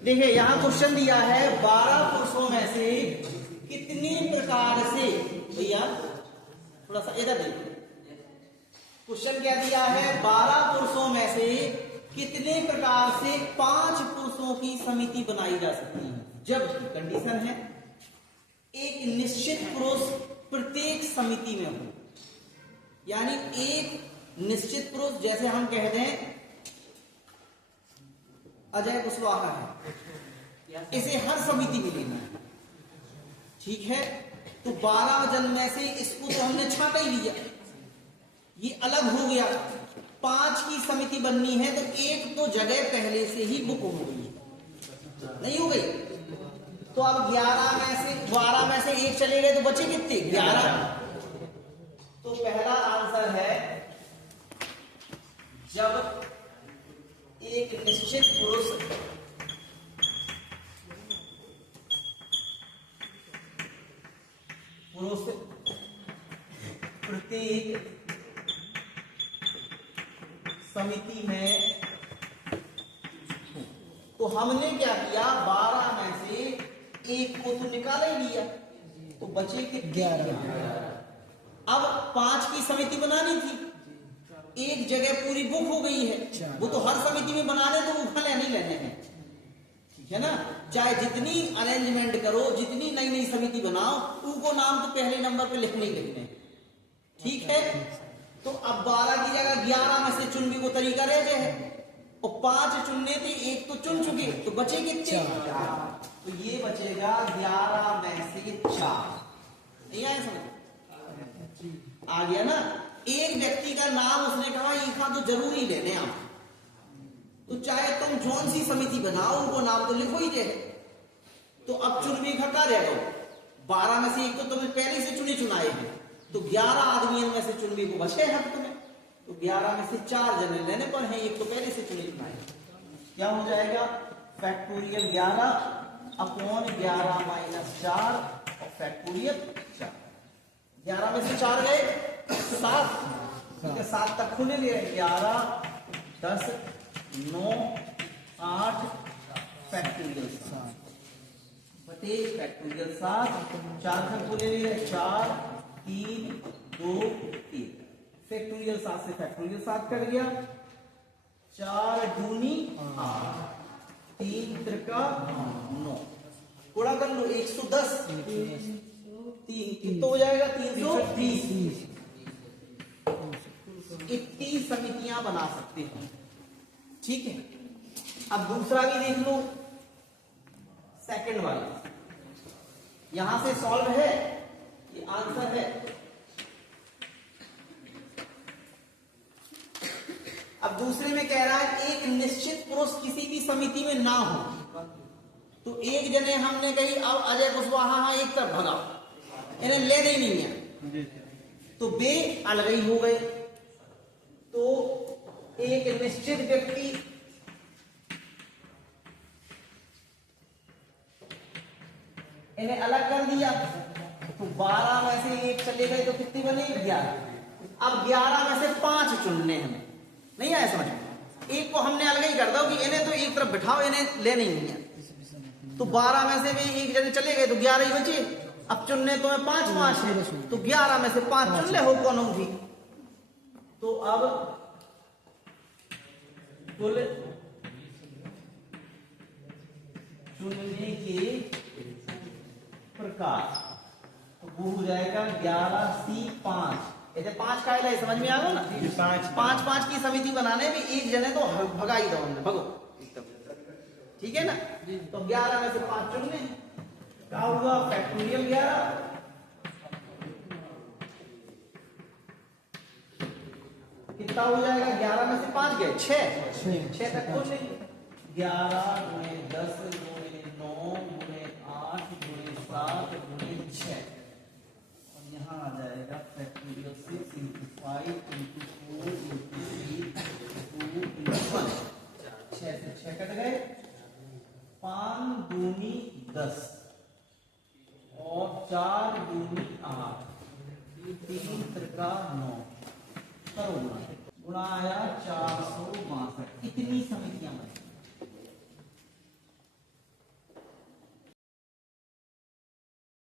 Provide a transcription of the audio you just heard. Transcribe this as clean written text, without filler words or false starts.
देखिए यहां क्वेश्चन दिया है 12 पुरुषों में से कितनी प्रकार से, भैया थोड़ा सा इधर देखिए, क्वेश्चन क्या दिया है 12 पुरुषों में से कितने प्रकार से 5 पुरुषों की समिति बनाई जा सकती है, जबकि कंडीशन है एक निश्चित पुरुष प्रत्येक समिति में हो। यानी एक निश्चित पुरुष, जैसे हम कह दें अजय कुशवाहा है, इसे हर समिति में लेना है, ठीक है। तो 12 जन में से इसको तो हमने छांटा ही लिया, ये अलग हो गया। 5 की समिति बननी है तो एक तो जगह पहले से ही बुक हो गई है, नहीं हो गई, तो अब 11 में से 12 में से एक चले गए तो बचे कितने, 11। तो पहला आंसर है जब एक निश्चित पुरुष प्रत्येक समिति में, तो हमने क्या किया 12 में से एक को तो निकाल ही लिया, तो बचे के 11। अब 5 की समिति बनानी थी, एक जगह पूरी बुक हो गई है, वो तो हर समिति में बनाने तो वो भले नहीं लेने हैं, ठीक है ना। चाहे जितनी अरेंजमेंट करो, जितनी नई नई समिति बनाओ, उनको नाम तो पहले नंबर पे लिखने ही लिखने, ठीक है। तो अब 12 की जगह 11 में से चुनने को तरीका रह गया है, और 5 चुनने थे, एक तो चुन चुके, तो बचे कितने, तो ये बचेगा 11 में से 4। नहीं आया समझ, आ गया ना। एक व्यक्ति का नाम उसने कहा लिखा तो जरूरी लेने आप, तो चाहे तुम जौन सी समिति बनाओ उनको नाम तो लिखो ही दे। तो अब चुनवी का कार्य करो, 12 में से एक तो तुम्हें पहले से चुने चुनाए हैं, तो 11 आदमियों में से चुनवी को बचे हैं तुम्हें, तो 11 में से 4 जने लेने पर हैं, एक तो पहले से चुने चुनाए। क्या हो जाएगा, फैक्टोरियल 11 अपॉन 11 माइनस 4 और फैक्टोरियल 4। 11 में से 4 गए 7, 7 तक खुले ले, 11 10 9 8 फैक्टोरियल 7 बटे फैक्टोरियल 7, 4 तक खुले ले, 4 3 2 1, फैक्टोरियल 7 से फैक्टोरियल 7 कट गया, 4 दूनी 8, 3 त्रिका 9, गुणा कर लो 110, 3 कितना हो जाएगा 330। इतनी समितियां बना सकते हो, ठीक है। अब दूसरा भी देख लो, सेकंड वाला, यहां से सॉल्व है, ये आंसर है। अब दूसरे में कह रहा है एक निश्चित पुरुष किसी भी समिति में ना हो, तो एक जने हमने कही अब अजय कुशवाहा एक तरफ भगाओ, इन्हें ले नहीं है, तो बे अलग ही हो गए। तो एक निश्चित व्यक्ति इन्हें अलग कर दिया, तो 12 में से एक चले गए तो कितनी बने 11। अब 11 में से 5 चुनने हमें, नहीं आया समझ में, एक को हमने अलग ही कर दो कि इन्हें तो एक तरफ बिठाओ, इन्हें ले नहीं है, तो 12 में से भी एक जने चले गए तो 11 ही बचे। अब चुनने तो 5 है, तो 11 में से 5 चुन ले हो कौन होगी, तो अब कुल चुनने के प्रकार, तो वो हो जाएगा 11C5। ऐसे 5 का है, समझ में आ गया ना, 5 की समिति बनाने में एक जने तो भगा ही दो हमने, भगो, ठीक है ना। तो 11 में से 5 चुनने, क्या होगा फैक्टोरियल 11, कितना हो जाएगा 11 में से 5 गए 6 तक खोल लेंगे, 11 गुणे 10 गुणे 9 गुणे 8 गुणे 7 गुणे 6, और यहाँ आ जाएगा factorial 6 into 5 into 4 into 3 2 into 1, 6 से 6 कट गए, 5 दूनी 10 और 4 दूनी 8, 3 त्रिका 9, करो गुणा आया 462। इतनी समितियां